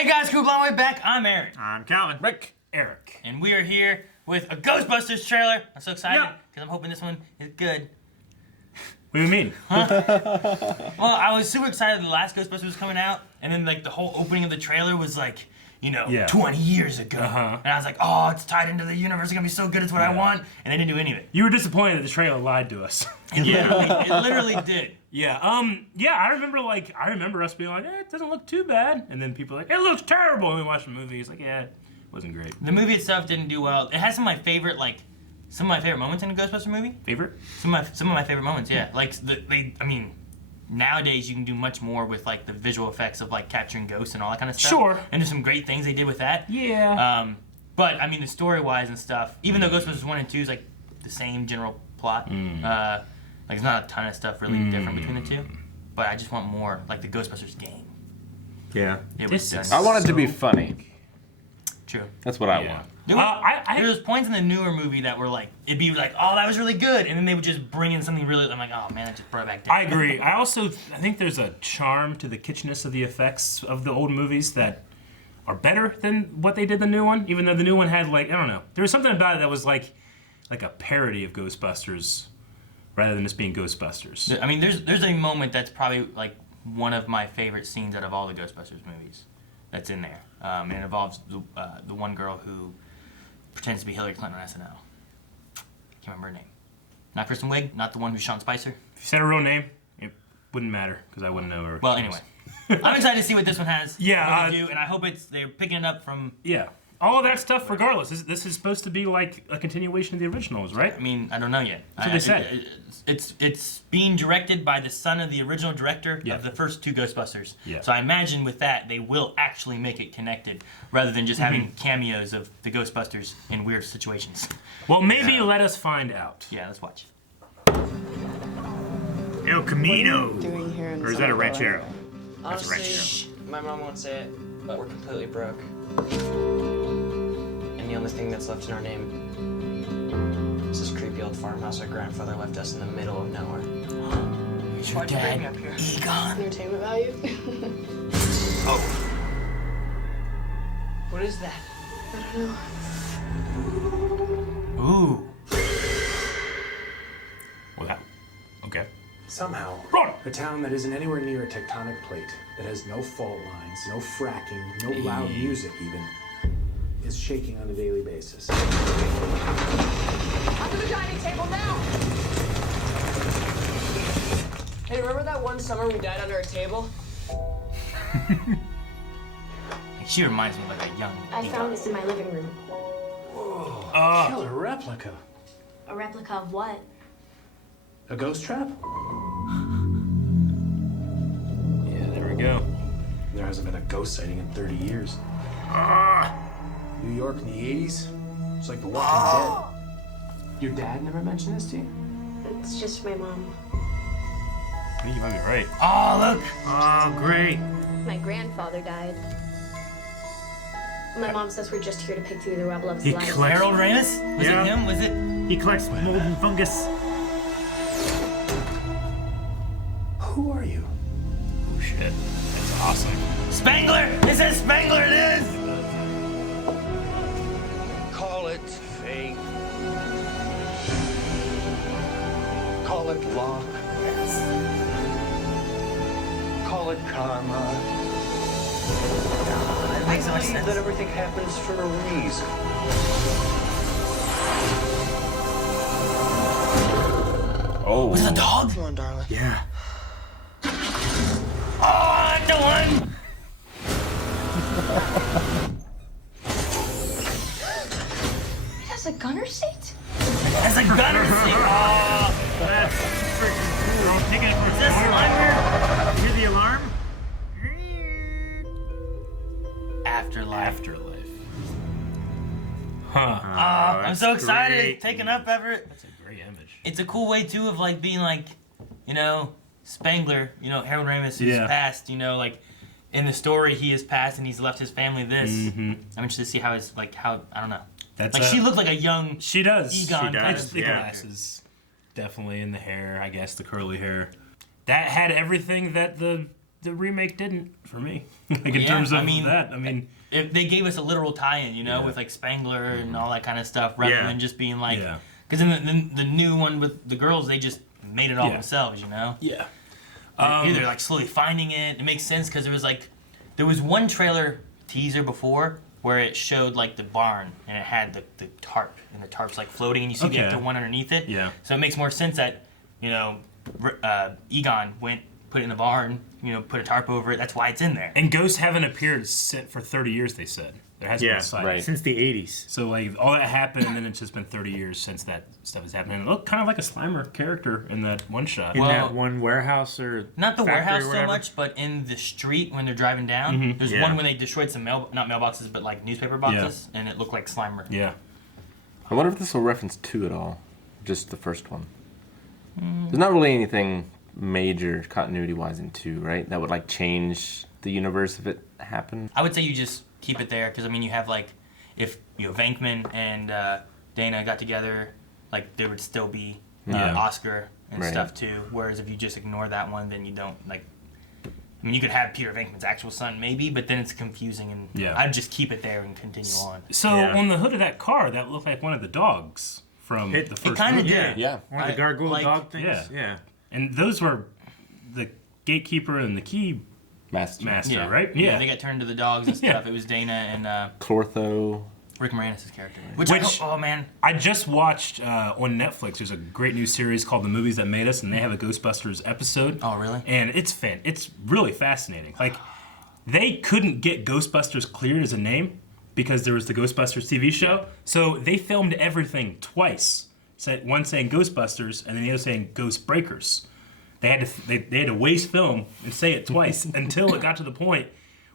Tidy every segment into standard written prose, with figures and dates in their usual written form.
Hey guys, cool, long way back. I'm Aaron. I'm Calvin. Rick. Eric. And we are here with a Ghostbusters trailer. I'm so excited because I'm hoping this one is good. What do you mean? Well, I was super excited the last Ghostbusters was coming out, and then like the whole opening of the trailer was like, 20 years ago. And I was like, oh, it's tied into the universe. It's gonna be so good. It's what I want. And they didn't do any of it. You were disappointed that the trailer lied to us. It literally did. Yeah. I remember us being like, it doesn't look too bad, and then people were like, it looks terrible. And we watched the movie. It's like, it wasn't great. The movie itself didn't do well. It has some of my favorite moments in a Ghostbuster movie. Favorite? Some of my favorite moments, yeah. Like nowadays you can do much more with like the visual effects of like capturing ghosts and all that kind of stuff. Sure. And there's some great things they did with that. Yeah. But I mean the story-wise and stuff, even though Ghostbusters 1 and 2 is like the same general plot, like there's not a ton of stuff really different between the two. But I just want more, like the Ghostbusters game. Yeah. It was done. I want it to be funny. True. That's what I want. There's points in the newer movie that were like, it'd be like, oh, that was really good, and then they would just bring in something really. I'm like, oh man, that just brought it back down. I agree. I think there's a charm to the kitschiness of the effects of the old movies that are better than what they did the new one. Even though the new one had like, I don't know, there was something about it that was like a parody of Ghostbusters rather than just being Ghostbusters. I mean, there's a moment that's probably like one of my favorite scenes out of all the Ghostbusters movies that's in there, and it involves the one girl who pretends to be Hillary Clinton on SNL. Can't remember her name. Not Kristen Wiig, not the one who's Sean Spicer. If you said her real name, it wouldn't matter because I wouldn't know her. Well, anyway, I'm excited to see what this one has. Yeah, what they do, and I hope they're picking it up from. Yeah, all of that stuff. Regardless, this is supposed to be like a continuation of the originals, right? I mean, I don't know yet. That's what they said. It's being directed by the son of the original director of the first two Ghostbusters. Yeah. So I imagine with that they will actually make it connected, rather than just having cameos of the Ghostbusters in weird situations. Well, maybe let us find out. Yeah, let's watch. El Camino. Doing here in Or is that a ranchero? That's a Honestly, ranchero. my mom won't say it, but we're completely broke. And the only thing that's left in our name is this creepy old farmhouse our grandfather left us in the middle of nowhere. Your dad, Egon. Entertainment value? Oh. What is that? I don't know. Ooh. Well, that. Okay. Somehow, Run! a town that isn't anywhere near a tectonic plate, that has no fault lines, no fracking, no loud music even, is shaking on a daily basis. Under the dining table now! Hey, remember that one summer we died under a table? She reminds me of like a young. I found this in my living room. Killer replica. A replica of what? A ghost trap? Yeah, there we go. There hasn't been a ghost sighting in 30 years. New York in the 80s? It's like The Walking Dead. Your dad never mentioned this to you? It's just my mom. I think you might be right. Oh look! Oh, great. My grandfather died. My mom says we're just here to pick through the rubble of his life. Harold Ramis? Was it him? Was it? He collects mold and fungus. Who are you? Oh shit, that's awesome. Spangler! It says Spangler. It is. Call it fate. Call it luck. Call it karma. That makes so much sense. That everything happens for a reason. Oh. Was it a dog? Come on, darling. Yeah. Oh, I'm the one! It has a gunner seat? That's a gunner seat. Oh, That's freaking cool. I'm taking it for is this Slimer? You hear the alarm? Afterlife. Afterlife. Huh. I'm so excited. great. It's taking up effort. That's a great image. It's a cool way too of like being like, Spangler, Harold Ramis who's passed, like in the story he is passed and he's left his family this. I'm interested to see how his I don't know. That's Like she looked like a young She does. Egon kind It's of the yeah. glasses, definitely in the hair. I guess the curly hair. That had everything that the the remake didn't for me. Like in terms of that. I mean, if they gave us a literal tie-in, you know, with like Spangler and all that kind of stuff, rather than just being like, because in the new one with the girls, they just made it all themselves, you know. Yeah. Either like slowly finding it. It makes sense because there was one trailer teaser before where it showed like the barn and it had the tarp and the tarp's like floating and you see the one underneath it. Yeah. So it makes more sense that, you know, Egon went, put it in the barn, you know, put a tarp over it. That's why it's in there. And ghosts haven't appeared for 30 years, they said. There hasn't been a sighting. right. Since the 80s. So like all that happened, and then it's just been 30 years since that stuff has happened. And it looked kind of like a Slimer character in that one shot. In Well, that one warehouse or Not the factory warehouse or so whatever. much, but in the street when they're driving down. There's Yeah. one when they destroyed some not mailboxes, but like newspaper boxes, and it looked like Slimer. Yeah. I wonder if this will reference 2 at all. Just the first one. There's not really anything major continuity-wise in 2, right? That would like change the universe if it happened. I would say you just keep it there because I mean you have like if you know Venkman and Dana got together, like there would still be Oscar and Right. stuff too. Whereas if you just ignore that one, then you don't like. I mean, you could have Peter Venkman's actual son maybe, but then it's confusing, and I'd just keep it there and continue on. So on the hood of that car, that looked like one of the dogs from the first It kind of movie. did. Yeah. One of the gargoyle like- dog things. Yeah. And those were the gatekeeper and the key Master. master, right? Yeah, they got turned to the dogs and stuff. It was Dana and Clortho. Rick Moranis' character. Which- oh man, I just watched on Netflix. There's a great new series called The Movies That Made Us, and they have a Ghostbusters episode. Oh, really? And it's really fascinating. Like, they couldn't get Ghostbusters cleared as a name because there was the Ghostbusters TV show. So they filmed everything twice. One saying Ghostbusters, and then the other saying Ghost Breakers. They had to waste film and say it twice until it got to the point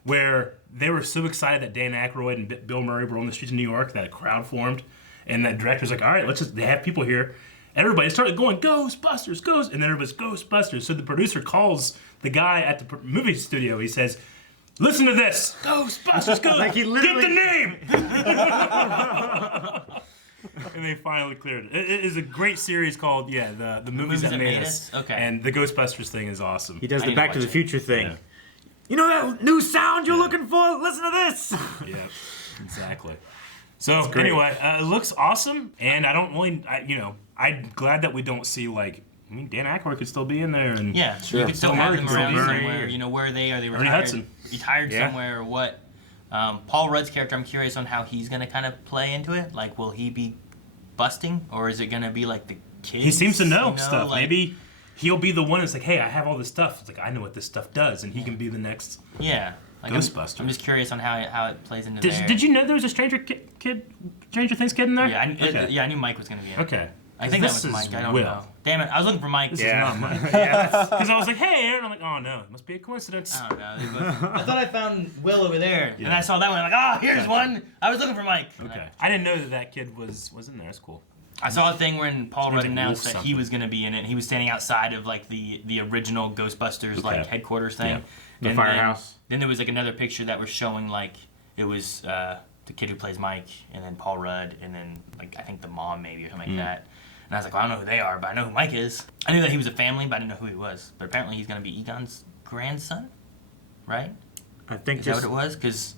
where they were so excited that Dan Aykroyd and Bill Murray were on the streets of New York that a crowd formed, and that director's like, all right, they have people here. Everybody started going, Ghostbusters, Ghost, and then everybody's Ghostbusters. So the producer calls the guy at the movie studio. He says, listen to this, Ghostbusters, Ghost, Like he literally- get the name! And they finally cleared it. It is a great series called, the Movies That Made Us. Okay. And the Ghostbusters thing is awesome. He does I the need to Back to the watch it. Future thing. Yeah. You know that new sound you're looking for? Listen to this. Yeah, exactly. So great. anyway, it looks awesome, and I don't really, I'm glad that we don't see Dan Aykroyd could still be in there, and yeah, you could still Bill have Murray them could still around be there. somewhere. You know, where are they? Are they Ernie retired? Hudson. Retired Yeah. somewhere or what? Paul Rudd's character, I'm curious on how he's going to kind of play into it. Like, will he be busting, or is it going to be like the kids? He seems to know you stuff. like- Maybe he'll be the one that's like, hey, I have all this stuff. It's like, I know what this stuff does, and he can be the next. Yeah. Like Ghostbuster. I'm just curious on how it plays into there. Did you know there was a Stranger Things kid in there? Yeah, Okay. I knew Mike was going to be in it. Okay. I think that This was is Mike. I don't Will. know. Damn it, I was looking for Mike. This is not Mike. Yeah. Because I was like, hey, Aaron. I'm like, oh no, it must be a coincidence. I don't know. I thought I found Will over there, and I saw that one. I'm like, oh, here's one. I was looking for Mike. Okay. I didn't know that kid was in there. That's cool. I saw a thing when Paul Sounds Rudd like announced Wolf that he something. was going to be in it. And he was standing outside of like the original Ghostbusters like Okay. headquarters thing. Yeah. The And firehouse. Then there was like another picture that was showing like it was the kid who plays Mike, and then Paul Rudd, and then like I think the mom maybe or something like that. And I was like, well, I don't know who they are, but I know who Mike is. I knew that he was a family, but I didn't know who he was. But apparently he's going to be Egon's grandson, right? I think Is that what it was? Because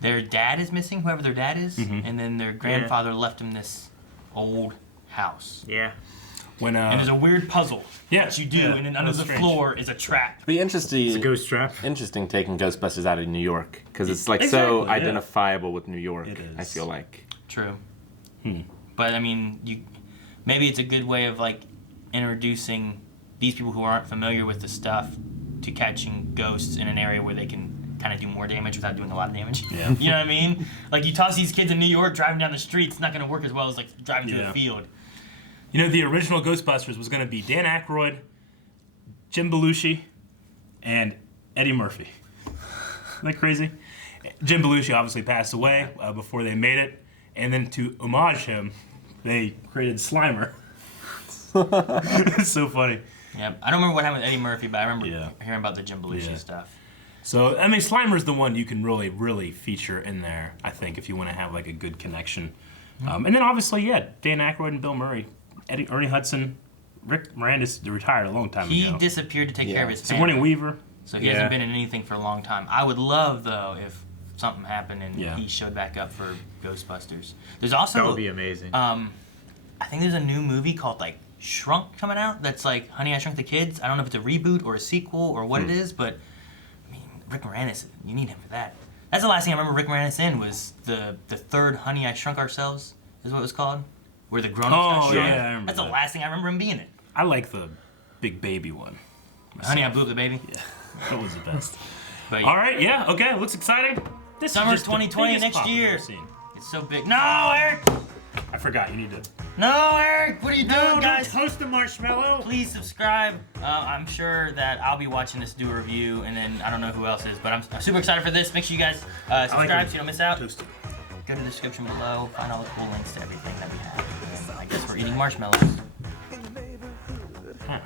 their dad is missing, whoever their dad is, and then their grandfather left him this old house. Yeah. When And there's a weird puzzle Yeah, that you do, yeah, and then that under was the strange. floor is a trap. Be interesting. Ghost trap. Interesting taking Ghostbusters out of New York because it's like Exactly, so yeah. identifiable with New York. It I is. feel like. True. But I mean, maybe it's a good way of like introducing these people who aren't familiar with the stuff to catching ghosts in an area where they can kind of do more damage without doing a lot of damage. Yeah. You know what I mean? Like you toss these kids in New York driving down the street, it's not going to work as well as like driving through Yeah. a field. You know, the original Ghostbusters was going to be Dan Aykroyd, Jim Belushi, and Eddie Murphy. Isn't that crazy? Jim Belushi obviously passed away before they made it, and then to homage him, they created Slimer. It's so funny. Yeah, I don't remember what happened with Eddie Murphy, but I remember Yeah. hearing about the Jim Belushi Yeah. stuff. So, I mean, Slimer's the one you can really, really feature in there, I think, if you want to have, like, a good connection. And then, obviously, Dan Aykroyd and Bill Murray, Ernie Hudson, Rick Moranis retired a long time He ago. disappeared to take care of his family. Sigourney Weaver. So he hasn't been in anything for a long time. I would love, though, if something happened and he showed back up for Ghostbusters. There's also... That would be amazing. I think there's a new movie called, like, Shrunk coming out that's like Honey, I Shrunk the Kids. I don't know if it's a reboot or a sequel or what it is, but, I mean, Rick Moranis, you need him for that. That's the last thing I remember Rick Moranis in was the third Honey, I Shrunk Ourselves, is what it was called, where the grown-ups got shrunk. Yeah, I remember That's the last thing I remember him being in. I like the big baby one. Honey, I Blew Up the Baby. Yeah, that was the best. But, All right, yeah, okay, looks exciting. This Summer is just 2020 the biggest next pop we've year. ever seen. It's so big. No, Eric! I forgot, you need to... No, Eric! What are you doing, guys? Toast the marshmallow. Please subscribe. I'm sure that I'll be watching this, do a review, and then I don't know who else is, but I'm super excited for this. Make sure you guys subscribe so you don't miss out. Toasted. Go to the description below, find all the cool links to everything that we have. And I guess we're eating marshmallows. Huh.